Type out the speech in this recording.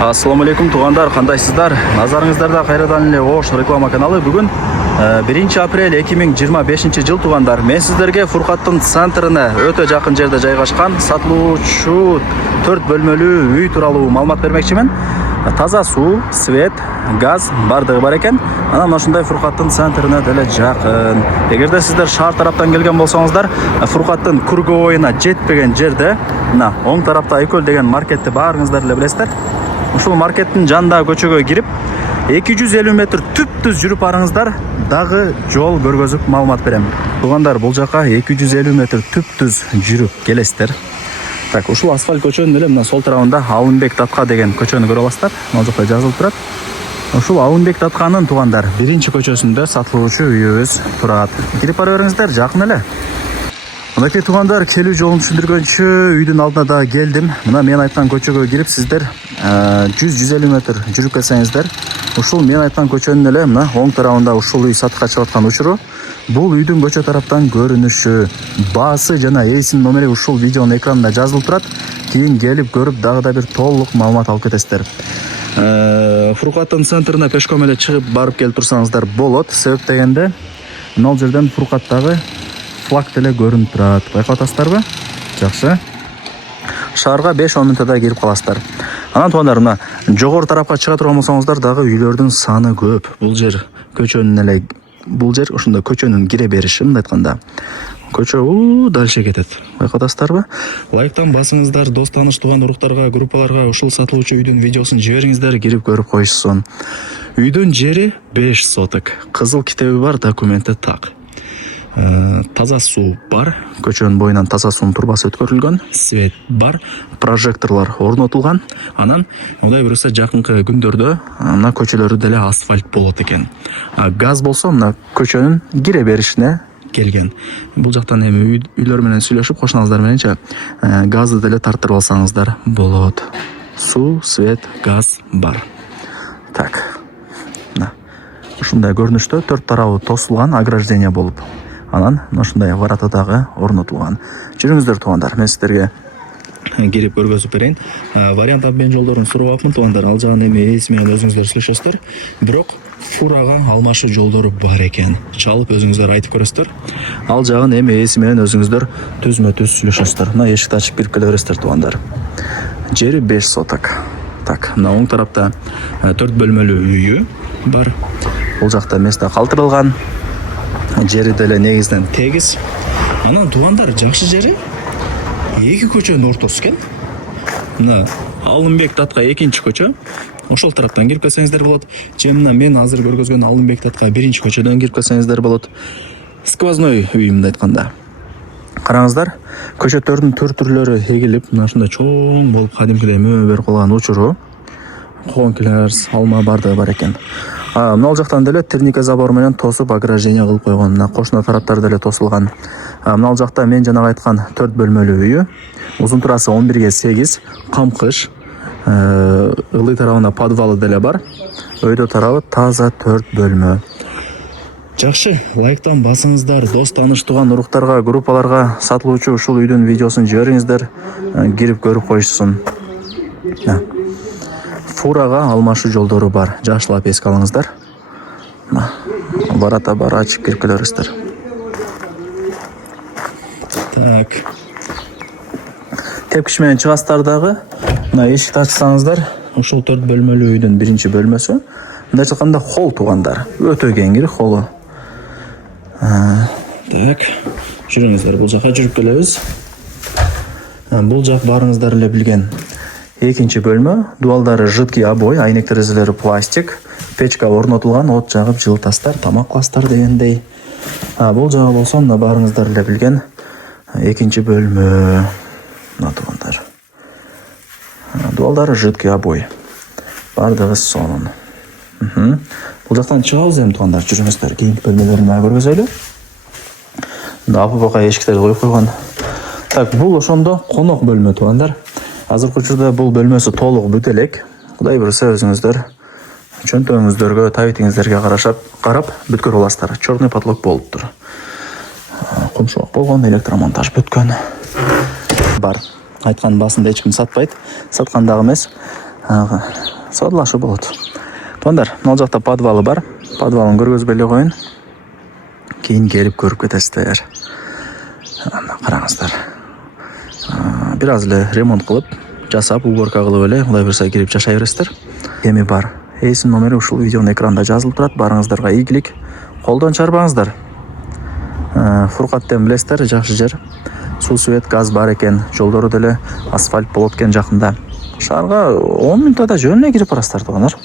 Ассаламу алейкум туғандар, қандайсыздар? Назарыңыздарда қайрадан эле Ош реклама каналы. Бүгін 1 апрель 2025 жыл туғандар. Мен сіздерге Фуркаттын центріне өтө жақын жерде жайгашкан сатылуучу 4 бөлмөлүү үй тууралуу маалымат бермекчимин. Таза суу, свет, газ бардыгы бар экен. Анан ошондой Фуркаттын центрине деле жакын. Эгерде сиздер шаар тараптан келген болсоңуздар, Фуркаттын Курговойуна жетпеген жерде, мына оң тарапта Айкөл деген маркетти баарыңыздар эле билесиздер. Ушул маркеттин жанындагы көчөгө кирип 250 метр түп-түз жүрүп барыңыздар, дагы жол көргөзүп маалымат берем. Тугандар, бул жака 250 метр түп-түз жүрүп келесиздер. Так, ушул асфальт көчөнүн эле мына сол тарабында Алынбек Татка деген көчөнү көрө аласыздар. Мына жакта жазылып турат. Ушул Алынбек Татканын тугандар биринчи көчөсүндө сатылуучу үйүбүз турат. Кирип бара бериңиздер, жакын эле. Мынакей тугандар, келүү жолун түшүндүргөнчү үйдүн алдына да келдим. Мына мен айткан көчөгө кирип сиздер 100-150 метр жүрүп келсеңиздер, ушул мен айткан көчөнүн эле мына оң тарабында ушул үй сатышка чыгаткан учуру. Бул үйдүн көчө тараптан көрүнүшү, баасы жана ээсинин номери ушул видеонун экранында жазылып турат. Кийин келип көрүп дагы да бир толук маалымат алып кетесиздер. Фуркаттын центрине пешком эле чыгып барып келип турсаңыздар болот. Себеп дегенде мына жерден Фуркаттагы флаг деле көрүнүп турат. Байкап атасыздарбы? Жакшы. Шаарга 5-10 мүнөттө кирип каласыздар. Анан тугандар, мына жогору тарапка чыга турган болсоңуздар дагы үйлөрдүн саны көп. Бул жер көчөнүн эле, бул жер ошондо көчөнүн кире бериши, мындай айтканда. Көчө дальше кетет. Байкап атасыздарбы? Лайктан басыңыздар, дос тааныш тууган уруктарга, группаларга ушул сатылуучу үйдүн видеосун жибериңиздер, кирип көрүп коюшсун. Үйдүн жери 5 соток. Кызыл китеби бар, документи так. Таза суу бар, көчөнүн боюнан таза суунун турбасы өткөрүлгөн, свет бар, прожекторлор орнотулган. Анан мындай бирсе жакынкы күндөрдө мына көчөлөрү деле асфальт болот экен. Газ болсо мына көчөнүн кире беришине келген. Бул жактан эми үйлөр менен сүйлөшүп, кошуналарыңыздар мененче газды деле тарттырып алсаңыздар болот. Суу, свет, газ бар. Так. Мына ушундай көрүнүштө 4 тарабы тосулган ограждение болуп, анан ушундай ворота дагы орнотулган. Жүрүңүздөр тугандар, мен сиздерге кирип көргөзүп берейин. Вариант обмен жолдорун сурабапмын тугандар, ал жагын эми ээси менен өзүңүздөр сүйлөшөсүздөр. Бирок фурага алмашуу жолдору бар экен. Чалып өзүңүздөр айтып көрөсүздөр. Ал жагын эми ээси менен өзүңүздөр түзмө-түз сүйлөшөсүздөр. Мына эшикти ачып кирип келе бересиздер тугандар. Жери 5 соток. Так, мына оң тарапта 4 бөлмөлүү үйү бар. Бул жакта место калтырылган. Жери деле негизден тегиз. Анан тугандар, жакшы жери эки көчөнүн ортосу экен. Мына Алынбек Татка экинчи көчө. Ошол тараптан кирип келсеңиздер болот. Же мына мен азыр көргөзгөн Алынбек Татка биринчи көчөдөн кирип келсеңиздер болот. Сквозной үй мындай айтканда. Караңыздар, көчөттөрдүн түрлөрү эгилип, мына ушундай чоң болуп кадимкидей мөмө берип калган учуру. Конкилерс, алма бардыгы бар экен. Мына жактан деле терника забор менен тосуп ограждение кылып койгон. Мына кошуна тараптар деле тосулган. Мына жакта мен жанагы айткан 4 бөлмөлүү үйү. Узун турасы 11-8, камкыш. Ылый тарабында подвалы деле бар. Өйдө тарабы таза 4 бөлмө. Жакшы, лайктан басыңыздар, дос тааныш тууган уруктарга, группаларга сатылуучу ушул үйдүн видеосун жибериңиздер, кирип көрүп коюшсун. Фурага алмашуу жолдору бар. Жашылап эске алыңыздар. Ворота бар, ачып кирип келе бересиздер. Так. Тепкич менен чыгасыздар дагы. Мына эшикти ачсаңыздар, ушул 4 бөлмөлүү үйдүн биринчи бөлмөсү. Мындай айтканда холл тугандар. Өтө кеңир холлу. Так. Жүрүңүздөр, бул жака жүрүп келебиз. Бул жак баарыңыздар эле билген экинчи бөлмө. Дуалдары жидкий обой, айнек терезелери пластик, печка орнотулган, от жагып жылытасыздар, тамак кыласыздар дегендей. Бул жагы болсо мына баарыңыздар эле билген экинчи бөлмө. Мына тугандар. Дуалдары жидкий обой. Бардыгы сонун. Бул жактан чыгабыз эми тугандар, жүрүңүздөр, кийинки бөлмөлөрүн дагы көргөзөлү. Мына апа эшиктер коюп койгон. Так, бул ошондо конок бөлмө тугандар. Азыркы учурда бул бөлмөсү толук бүт элек. Кудай бурса өзүңүздөр чөнтөгүңүздөргө, табитиңиздерге карап бүткөрүп аласыздар. Чорный потолок болуптур. Кумшуак болгон, электромонтаж бүткөн. Бар. Айткан басында эч ким сатпайт. Саткан дагы эмес. содалашуу болот. Туугандар, могул жакта подвалы бар. Подвалын көргөзбөй эле коеюн. Кийин келип көрүп кетесиздер. Караңыздар. Бир аз эле ремонт кылып, жасап, уборка кылып эле, Кудай буйрса кирип жашай бересиздер. Эми бар. Эсин номери ушул видеонун экранында жазылып турат. Барыңыздарга ийгилик. Колдон чарбаңыздар. Фуркаттен билесиздер, жакшы жер. Суу свет, газ бар экен, жолдору деле асфальт болот экен жакында. Шаарга 10 мүнөттө жөн эле кирип барасыздар туугандар.